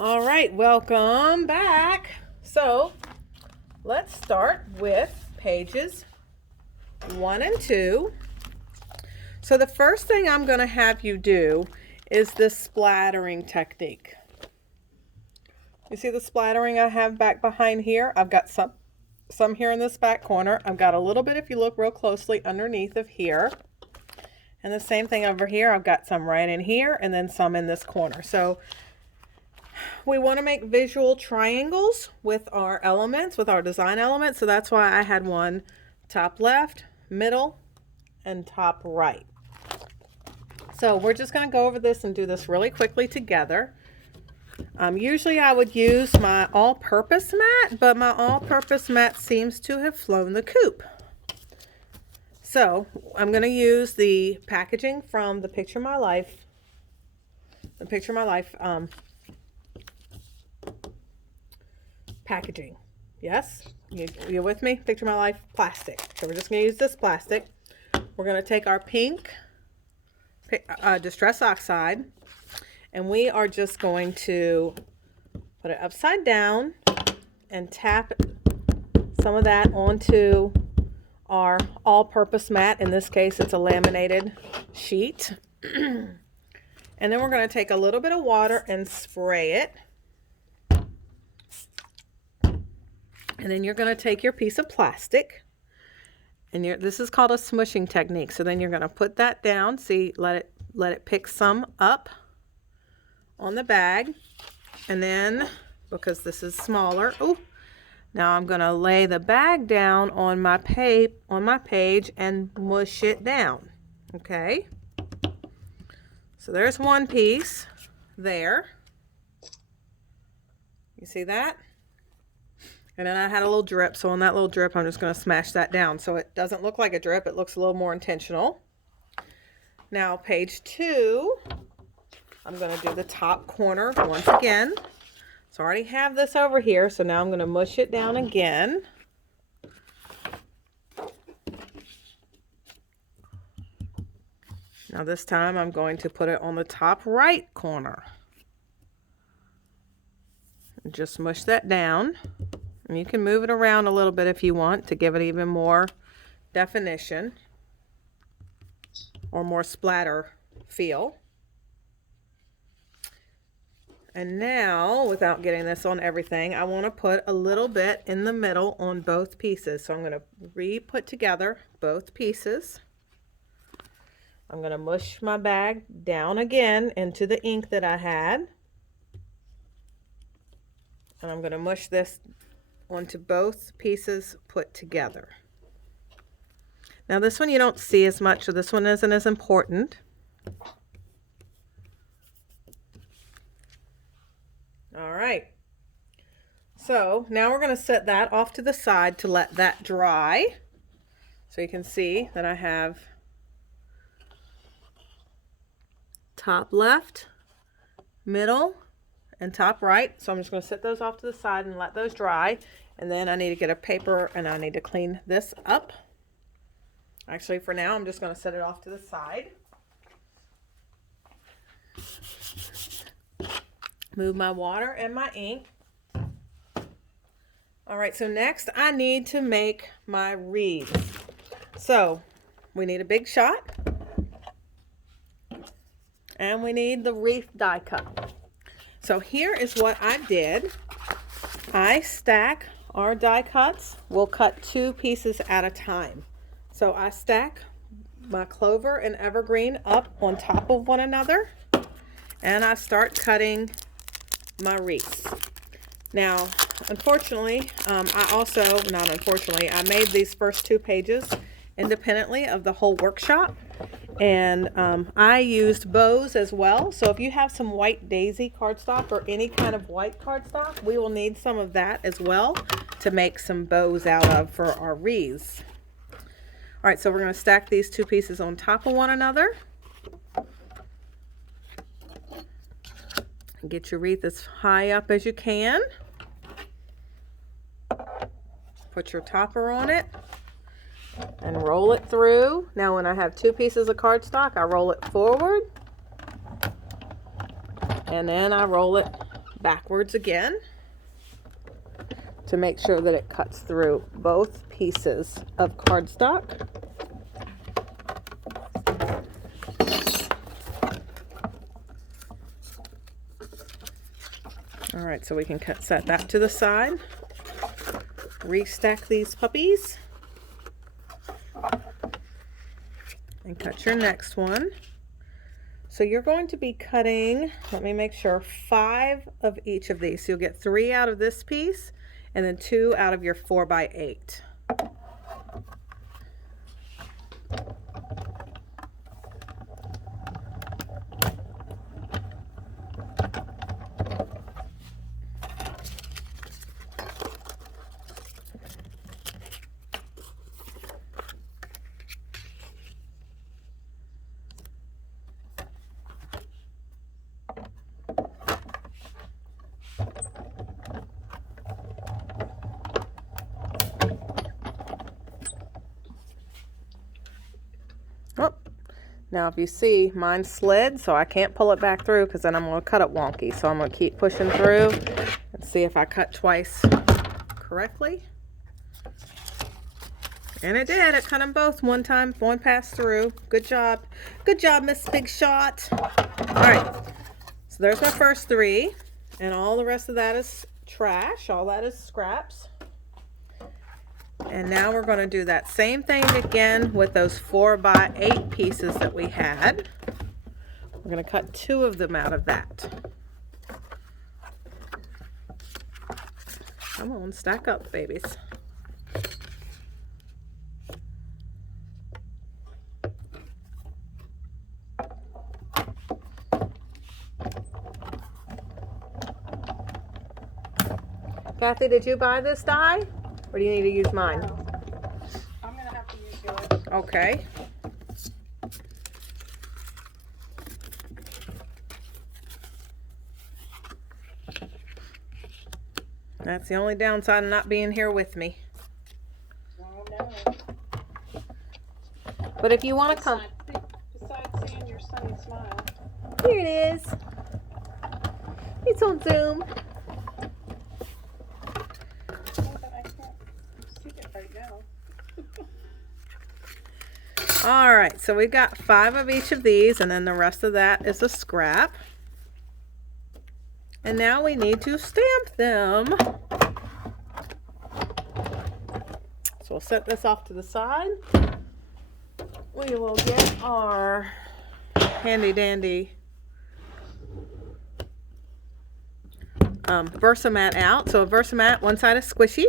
All right, welcome back. So let's start with pages 1 and 2. So the first thing I'm going to have you do is this splattering technique. You see the splattering I have back behind here? I've got some here in this back corner. I've got a little bit, if you look real closely, underneath of here. And the same thing over here. I've got some right in here and then some in this corner. So we want to make visual triangles with our elements, with our design elements. So that's why I had one top left, middle, and top right. So we're just going to go over this and do this really quickly together. Usually I would use my all-purpose mat, but my all-purpose mat seems to have flown the coop. So I'm going to use the packaging from the Picture My Life. Packaging. Yes? You with me? Picture My Life plastic. So we're just going to use this plastic. We're going to take our pink Distress Oxide, and we are just going to put it upside down and tap some of that onto our all-purpose mat. In this case, it's a laminated sheet. And then we're going to take a little bit of water and spray it. And then you're going to take your piece of plastic, and this is called a smushing technique. So then you're going to put that down. See, let it pick some up on the bag, and then because this is smaller, now I'm going to lay the bag down on my page and mush it down. Okay. So there's one piece there. You see that? And then I had a little drip, so on that little drip, I'm just going to smash that down. So it doesn't look like a drip, it looks a little more intentional. Now page 2, I'm going to do the top corner once again. So I already have this over here, so now I'm going to mush it down again. Now this time I'm going to put it on the top right corner. And just mush that down. And you can move it around a little bit if you want to give it even more definition or more splatter feel. And now, without getting this on everything, I want to put a little bit in the middle on both pieces. So I'm going to re-put together both pieces. I'm going to mush my bag down again into the ink that I had. And I'm going to mush this onto both pieces put together. Now this one you don't see as much, so this one isn't as important. All right. So now we're going to set that off to the side to let that dry. So you can see that I have top left, middle, and top right. So I'm just going to set those off to the side and let those dry. And then I need to get a paper and I need to clean this up. Actually, for now, I'm just going to set it off to the side. Move my water and my ink. All right, so next I need to make my wreaths. So we need a big shot. And we need the wreath die cut. So here is what I did. I stack our die cuts. We'll cut 2 pieces at a time. So I stack my clover and evergreen up on top of one another, and I start cutting my wreaths. Now, unfortunately, I made these first 2 pages independently of the whole workshop. And I used bows as well. So if you have some white daisy cardstock or any kind of white cardstock, we will need some of that as well to make some bows out of for our wreaths. All right, so we're going to stack these 2 pieces on top of one another. Get your wreath as high up as you can. Put your topper on it and roll it through. Now when I have 2 pieces of cardstock, I roll it forward and then I roll it backwards again to make sure that it cuts through both pieces of cardstock. All right, so we can set that to the side. Restack these puppies. And cut your next one. So you're going to be cutting, let me make sure, 5 of each of these. So you'll get 3 out of this piece and then 2 out of your 4x8. Oh, now if you see, mine slid, so I can't pull it back through because then I'm going to cut it wonky. So I'm going to keep pushing through and see if I cut twice correctly. And it did. It cut them both one time, one pass through. Good job. Good job, Miss Big Shot. All right. So there's my first 3. And all the rest of that is trash. All that is scraps. And now we're going to do that same thing again with those 4x8 pieces that we had. We're going to cut 2 of them out of that. Come on, stack up, babies. Kathy, did you buy this die? Or do you need to use mine? No. I'm going to have to use yours. Okay. That's the only downside of not being here with me. Oh, no. But if you want to come... Besides seeing your sunny smile. Here it is. It's on Zoom. All right, so we've got 5 of each of these, and then the rest of that is a scrap. And now we need to stamp them. So we'll set this off to the side. We will get our handy dandy Versamat out. So a Versamat, one side is squishy.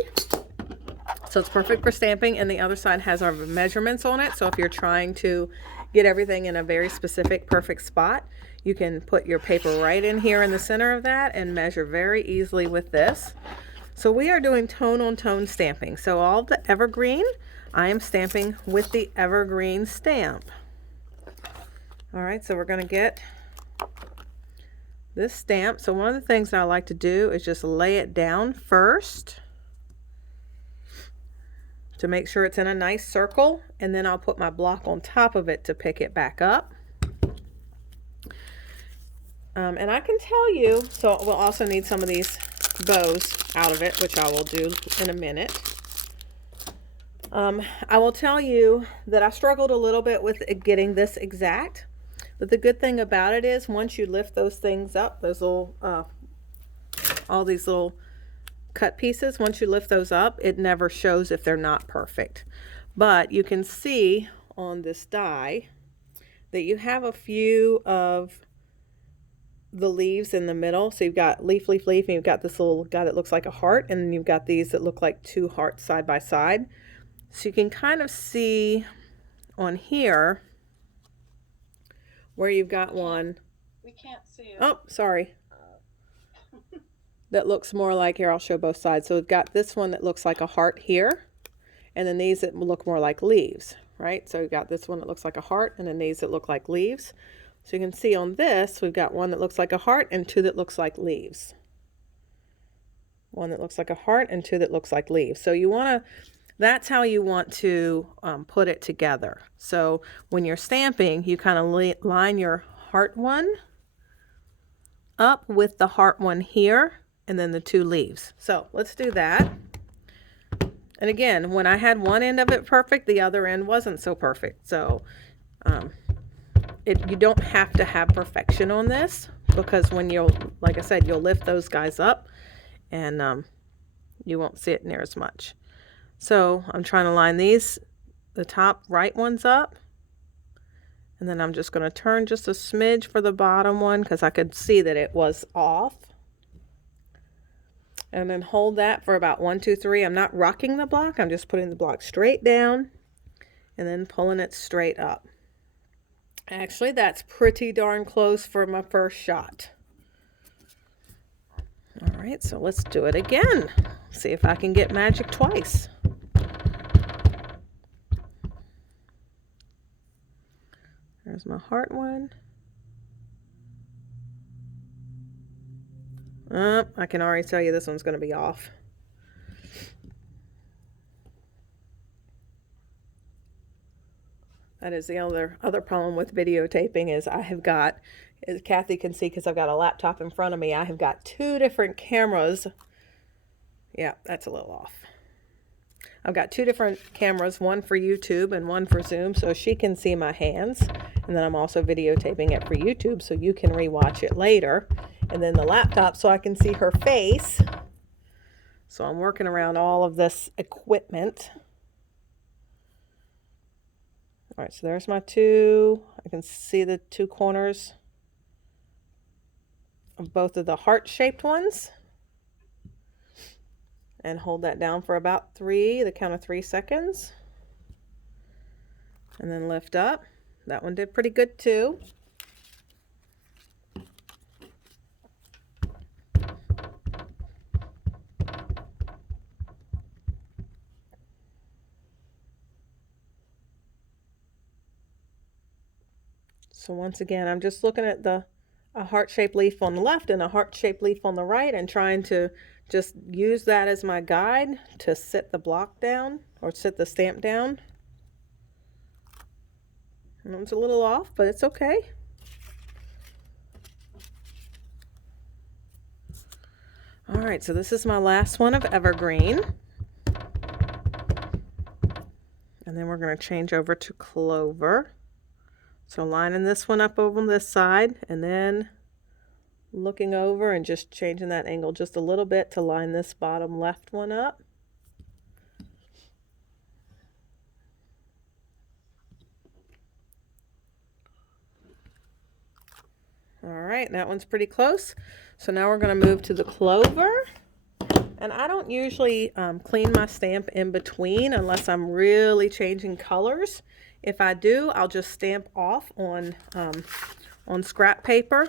So it's perfect for stamping, and the other side has our measurements on it. So if you're trying to get everything in a very specific, perfect spot, you can put your paper right in here in the center of that and measure very easily with this. So we are doing tone on tone stamping. So all the evergreen, I am stamping with the evergreen stamp. All right, so we're going to get this stamp. So one of the things that I like to do is just lay it down first to make sure it's in a nice circle, and then I'll put my block on top of it to pick it back up. And I can tell you, so we'll also need some of these bows out of it, which I will do in a minute. I will tell you that I struggled a little bit with getting this exact, but the good thing about it is once you lift those things up, those little, all these little cut pieces, once you lift those up, it never shows if they're not perfect. But you can see on this die that you have a few of the leaves in the middle. So you've got leaf, leaf, leaf, and you've got this little guy that looks like a heart, and then you've got these that look like 2 hearts side by side. So you can kind of see on here where you've got one. We can't see it. Oh, sorry. That looks more like, here, I'll show both sides. So we've got this one that looks like a heart here, and then these that look more like leaves, right? So we've got this one that looks like a heart, and then these that look like leaves. So you can see on this, we've got one that looks like a heart and 2 that looks like leaves. One that looks like a heart and 2 that looks like leaves. So you want to, that's how you want to put it together. So when you're stamping, you kind of line your heart one up with the heart one here and then the 2 leaves. So let's do that. And again, when I had one end of it perfect, the other end wasn't so perfect. So you don't have to have perfection on this, because when like I said, you'll lift those guys up and you won't see it near as much. So I'm trying to line the top right ones up. And then I'm just going to turn just a smidge for the bottom one because I could see that it was off. And then hold that for about 1, 2, 3. I'm not rocking the block. I'm just putting the block straight down and then pulling it straight up. Actually, that's pretty darn close for my first shot. All right, so let's do it again. See if I can get magic twice. There's my heart one. I can already tell you this one's going to be off. That is the other problem with videotaping is I have got, as Kathy can see because I've got a laptop in front of me, I have got 2 different cameras. Yeah, that's a little off. I've got 2 different cameras, one for YouTube and one for Zoom, so she can see my hands. And then I'm also videotaping it for YouTube so you can rewatch it later. And then the laptop so I can see her face. So I'm working around all of this equipment. All right, so there's my 2. I can see the 2 corners of both of the heart-shaped ones. And hold that down for about 3, the count of 3 seconds. And then lift up. That one did pretty good too. So once again, I'm just looking at a heart-shaped leaf on the left and a heart-shaped leaf on the right and trying to just use that as my guide to sit the block down or sit the stamp down. And it's a little off, but it's okay. All right, so this is my last one of evergreen. And then we're going to change over to clover. So lining this one up over on this side and then looking over and just changing that angle just a little bit to line this bottom left one up. All right, that one's pretty close. So now we're going to move to the clover. And I don't usually clean my stamp in between unless I'm really changing colors. If I do, I'll just stamp off on scrap paper.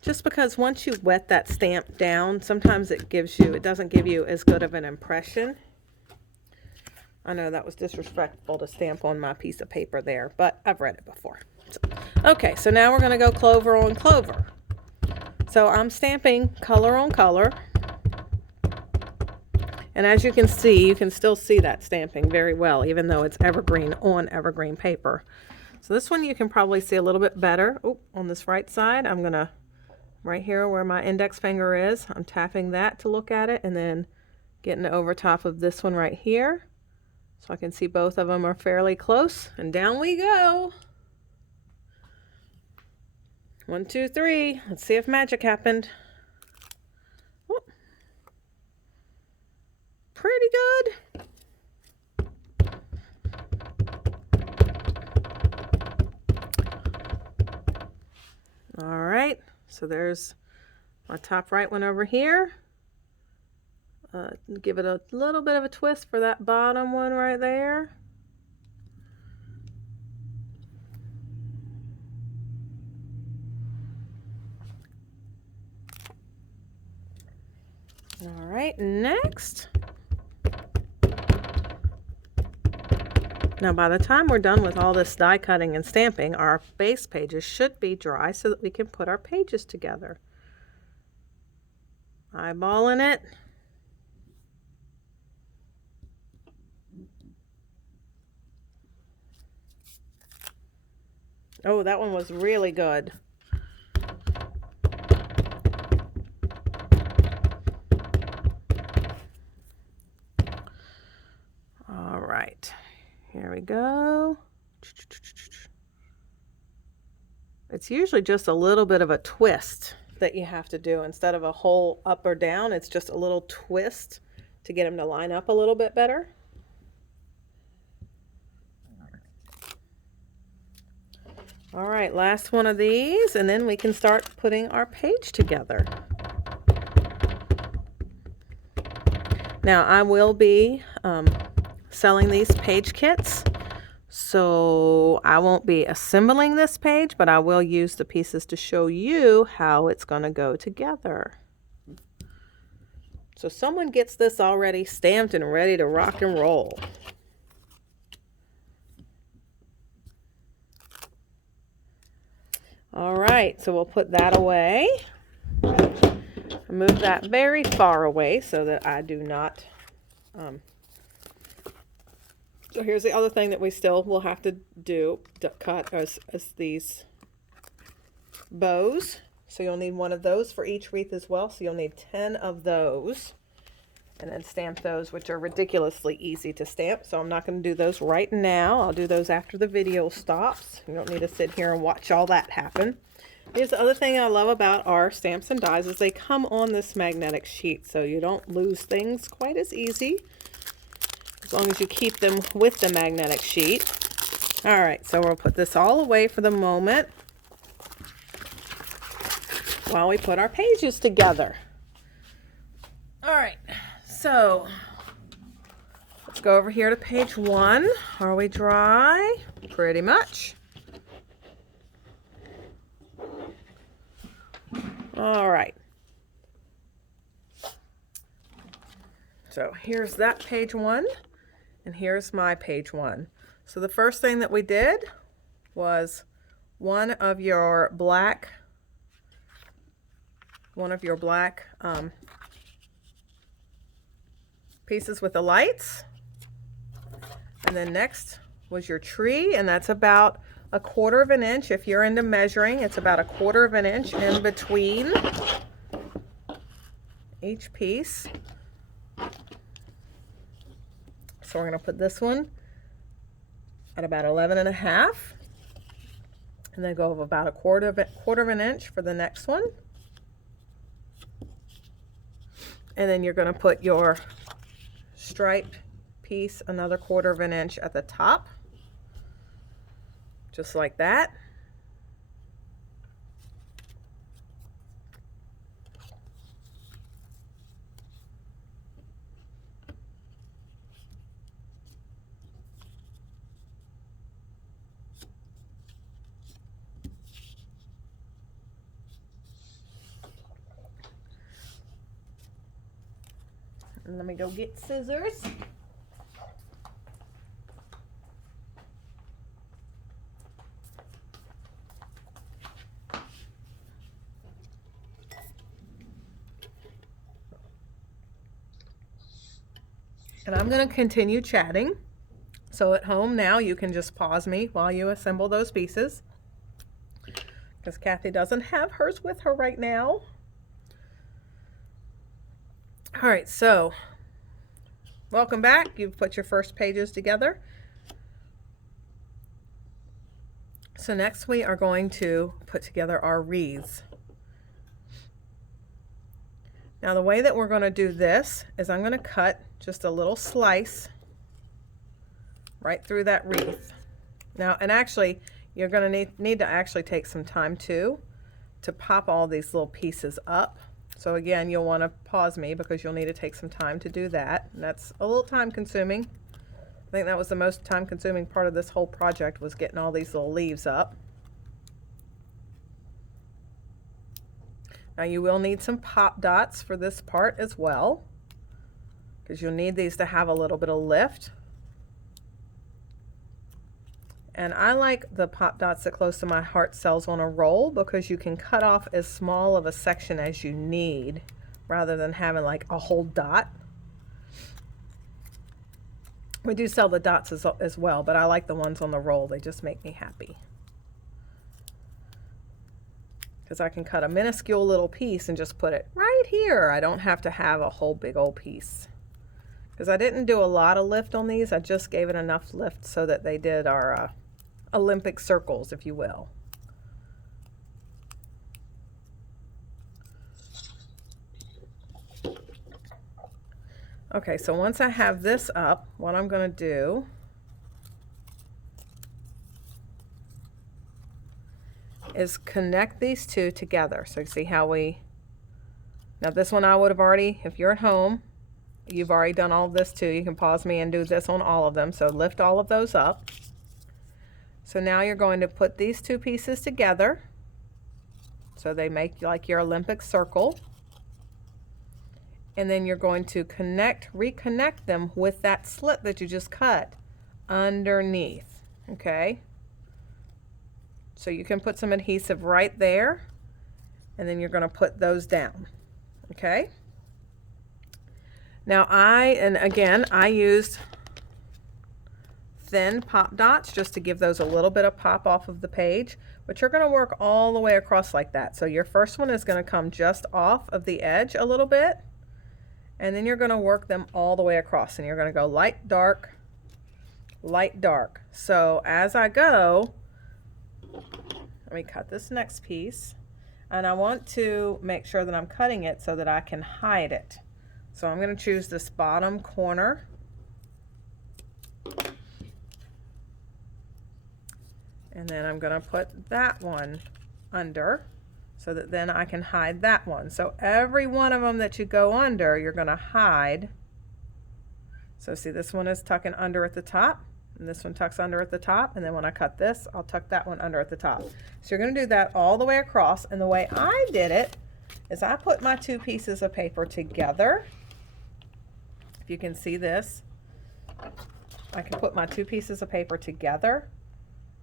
Just because once you wet that stamp down, sometimes it doesn't give you as good of an impression. I know that was disrespectful to stamp on my piece of paper there, but I've read it before. Okay, so now we're going to go clover on clover. So I'm stamping color on color. And as you can see, you can still see that stamping very well, even though it's evergreen on evergreen paper. So this one you can probably see a little bit better. Oh, on this right side, I'm going to, right here where my index finger is, I'm tapping that to look at it and then getting over top of this one right here. So I can see both of them are fairly close. And down we go. 1, 2, 3. Let's see if magic happened. Whoop. Pretty good. All right, so there's my top right one over here. Give it a little bit of a twist for that bottom one right there. All right, next. Now by the time we're done with all this die cutting and stamping, our base pages should be dry so that we can put our pages together. Eyeballing it. Oh, that one was really good. Here we go. It's usually just a little bit of a twist that you have to do. Instead of a whole up or down, it's just a little twist to get them to line up a little bit better. All right, last one of these, and then we can start putting our page together. Now, I will be selling these page kits, so I won't be assembling this page, but I will use the pieces to show you how it's going to go together. So someone gets this already stamped and ready to rock and roll. All right, so we'll put that away. Move that very far away so that I do not. So here's the other thing that we still will have to do, to cut as these bows. So you'll need one of those for each wreath as well. So you'll need 10 of those. And then stamp those, which are ridiculously easy to stamp. So I'm not going to do those right now. I'll do those after the video stops. You don't need to sit here and watch all that happen. Here's the other thing I love about our stamps and dies is they come on this magnetic sheet. So you don't lose things quite as easy as long as you keep them with the magnetic sheet. All right, so we'll put this all away for the moment while we put our pages together. All right. So let's go over here to page 1. Are we dry? Pretty much. All right. So here's that page 1, and here's my page 1. So the first thing that we did was one of your black pieces with the lights, and then next was your tree, and that's about 1/4 of an inch. If you're into measuring, it's about 1/4 of an inch in between each piece. So we're going to put this one at about 11.5, and then go about 1/4 of an inch for the next one, and then you're going to put your striped piece another 1/4 of an inch at the top, just like that. And let me go get scissors. And I'm going to continue chatting. So at home now you can just pause me while you assemble those pieces, because Kathy doesn't have hers with her right now. All right, so welcome back. You've put your first pages together. So next we are going to put together our wreaths. Now the way that we're going to do this is I'm going to cut just a little slice right through that wreath. Now, and actually you're going to need to actually take some time too to pop all these little pieces up. So again, you'll want to pause me because you'll need to take some time to do that. And that's a little time consuming. I think that was the most time consuming part of this whole project, was getting all these little leaves up. Now you will need some pop dots for this part as well, because you'll need these to have a little bit of lift. And I like the pop dots that close to my heart cells on a roll, because you can cut off as small of a section as you need rather than having like a whole dot. We do sell the dots as well, but I like the ones on the roll. They just make me happy, because I can cut a minuscule little piece and just put it right here. I don't have to have a whole big old piece, because I didn't do a lot of lift on these. I just gave it enough lift so that they did our Olympic circles, if you will. Okay, so once I have this up, what I'm going to do is connect these two together. So you see how now this one I would have already, if you're at home, you've already done all of this too. You can pause me and do this on all of them. So lift all of those up. So now you're going to put these two pieces together so they make like your Olympic circle. And then you're going to reconnect them with that slit that you just cut underneath, okay? So you can put some adhesive right there, and then you're going to put those down, okay? Now I used thin pop dots just to give those a little bit of pop off of the page, but you're going to work all the way across like that. So your first one is going to come just off of the edge a little bit, and then you're going to work them all the way across, and you're going to go light, dark, light, dark. So as I go, let me cut this next piece, and I want to make sure that I'm cutting it so that I can hide it. So I'm going to choose this bottom corner, and then I'm going to put that one under so that then I can hide that one. So every one of them that you go under, you're going to hide. So see, this one is tucking under at the top, and this one tucks under at the top, and then when I cut this, I'll tuck that one under at the top. So you're going to do that all the way across, and the way I did it is I put my two pieces of paper together. If you can see this, I can put my two pieces of paper together,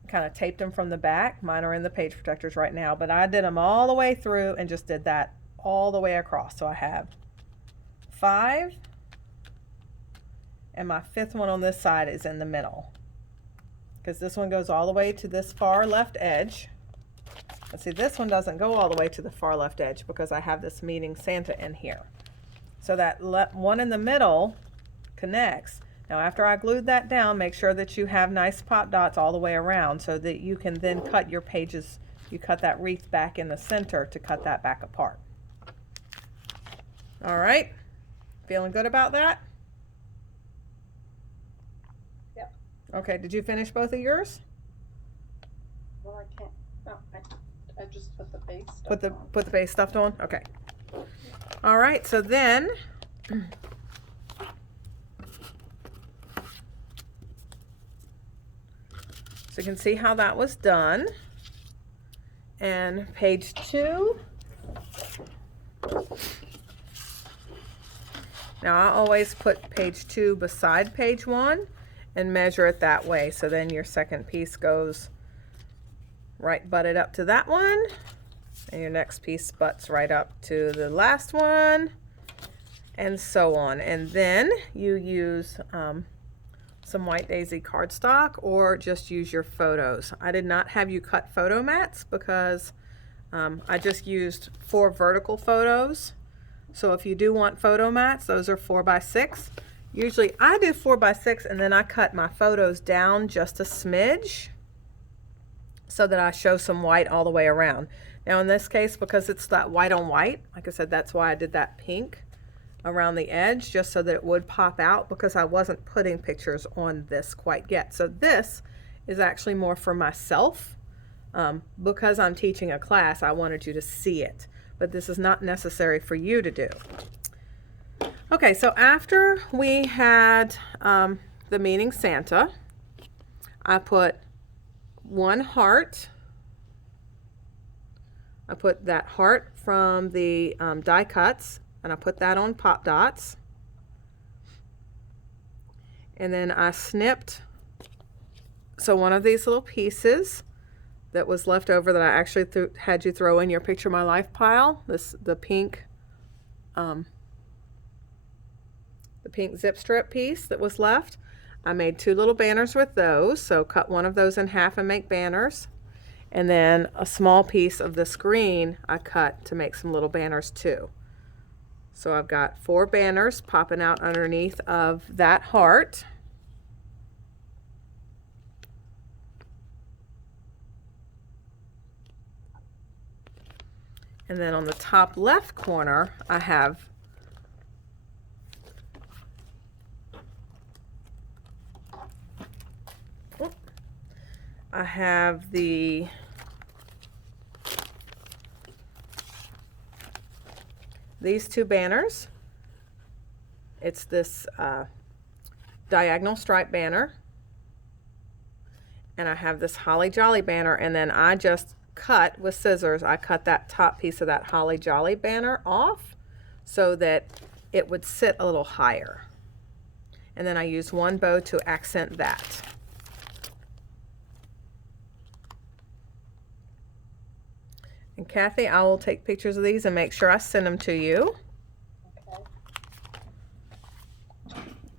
kind of taped them from the back. Mine are in the page protectors right now, but I did them all the way through and just did that all the way across. So I have 5, and my 5th one on this side is in the middle, because this one goes all the way to this far left edge. Let's see, this one doesn't go all the way to the far left edge because I have this meeting Santa in here. So that one in the middle connects. Now after I glued that down, make sure that you have nice pop dots all the way around so that you can then cut your pages. You cut that wreath back in the center to cut that back apart. All right, feeling good about that? Yep. Okay, did you finish both of yours? Well, I can't. No, I just put the base stuff on. Put the base stuff on? Okay. All right, so then so you can see how that was done. And page 2. Now I always put page 2 beside page 1 and measure it that way. So then your second piece goes right butted up to that one, and your next piece butts right up to the last one, and so on. And then you use some White Daisy cardstock, or just use your photos. I did not have you cut photo mats because I just used 4 vertical photos. So if you do want photo mats, those are 4x6. Usually I do 4x6, and then I cut my photos down just a smidge so that I show some white all the way around. Now in this case, because it's that white on white, like I said, that's why I did that pink around the edge, just so that it would pop out, because I wasn't putting pictures on this quite yet. So this is actually more for myself. Because I'm teaching a class, I wanted you to see it, but this is not necessary for you to do. Okay, so after we had the meeting Santa, I put 1 heart. I put that heart from the die cuts, and I put that on pop dots. And then I snipped, so one of these little pieces that was left over that I actually had you throw in your Picture My Life pile, the pink zip strip piece that was left. I made 2 little banners with those, so cut one of those in half and make banners. And then a small piece of this green I cut to make some little banners too. So I've got 4 banners popping out underneath of that heart. And then on the top left corner, I have these 2 banners. It's this diagonal stripe banner, and I have this Holly Jolly banner, and then I just cut with scissors. I cut that top piece of that Holly Jolly banner off so that it would sit a little higher, and then I use one bow to accent that. And Kathy, I will take pictures of these and make sure I send them to you. Okay.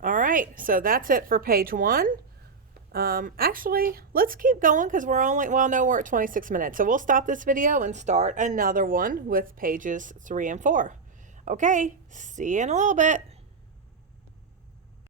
All right, so that's it for page 1. Actually, let's keep going because we're only, well, no, we're at 26 minutes. So we'll stop this video and start another one with pages 3 and 4. Okay, see you in a little bit.